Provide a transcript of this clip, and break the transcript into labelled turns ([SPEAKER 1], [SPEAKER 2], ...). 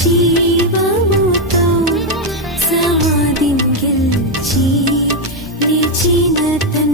[SPEAKER 1] జీవముతో సమాధిం గెలిచి నిచిన తన